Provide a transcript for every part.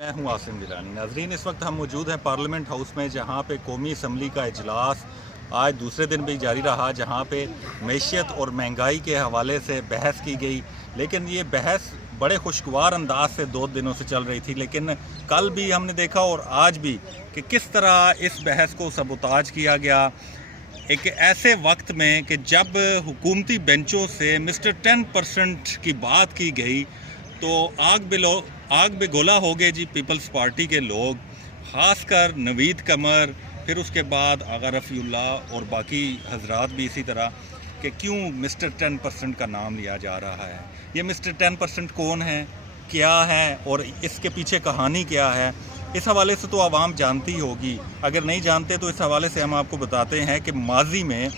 मैं हूं आसिम गिलानी। नाजरीन, इस वक्त हम मौजूद हैं पार्लियामेंट हाउस में, जहां पे कौमी असम्बली का इजलास आज दूसरे दिन भी जारी रहा, जहां पे मैशियत और महंगाई के हवाले से बहस की गई। लेकिन ये बहस बड़े खुशगवार अंदाज से 2 दिनों से चल रही थी, लेकिन कल भी हमने देखा और आज भी कि किस तरह इस बहस को सबूताज किया गया एक ऐसे वक्त में कि जब हुकूमती बेंचों से मिस्टर 10% की बात की गई तो आग बेगोला हो गए जी पीपल्स पार्टी के लोग, ख़ासकर नवीद कमर, फिर उसके बाद आगा रफ़ीउल्लाह और बाकी हजरात भी इसी तरह कि क्यों मिस्टर 10% का नाम लिया जा रहा है। ये मिस्टर 10% कौन है, क्या है और इसके पीछे कहानी क्या है, इस हवाले से तो आवाम जानती होगी। अगर नहीं जानते तो इस हवाले से हम आपको बताते हैं कि माजी में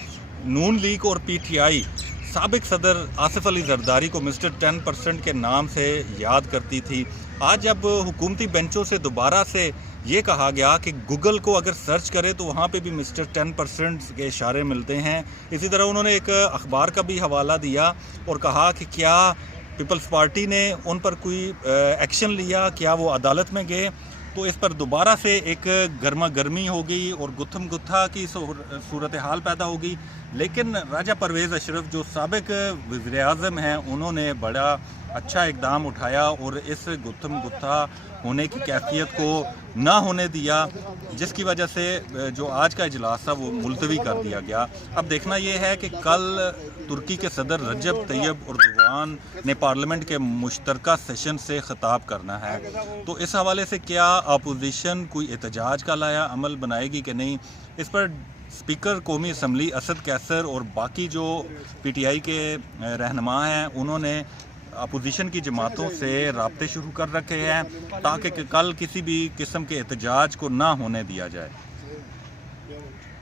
नून लीग और PTI साबिक सदर आसिफ अली जरदारी को मिस्टर 10% के नाम से याद करती थी। आज जब हुकूमती बेंचों से दोबारा से ये कहा गया कि गूगल को अगर सर्च करे तो वहाँ पे भी मिस्टर 10% के इशारे मिलते हैं। इसी तरह उन्होंने एक अखबार का भी हवाला दिया और कहा कि क्या पीपल्स पार्टी ने उन पर कोई एक्शन लिया, क्या वो अदालत में गए। तो इस पर दोबारा से एक गर्मा गर्मी हो गई और गुत्थम गुत्था की सूरत हाल पैदा हो गई। लेकिन राजा परवेज़ अशरफ जो साबिक वज़ीर आज़म हैं, उन्होंने बड़ा अच्छा इक़दाम उठाया और इस गुत्थम गुत्था होने की कैफियत को ना होने दिया, जिसकी वजह से जो आज का इजलास था वो मुलतवी कर दिया गया। अब देखना ये है कि कल तुर्की के सदर रजब तैयब एर्दोगान ने पार्लियामेंट के मुश्तरका सेशन से ख़िताब करना है, तो इस हवाले से क्या अपोजिशन कोई एहतजाज का लाया अमल बनाएगी कि नहीं, इस पर स्पीकर कौमी असम्बली असद कैसर और बाकी जो PTI के रहनुमा हैं उन्होंने अपोजिशन की जमातों से राब्ते शुरू कर रखे हैं ताकि कल किसी भी किस्म के एहतजाज को ना होने दिया जाए।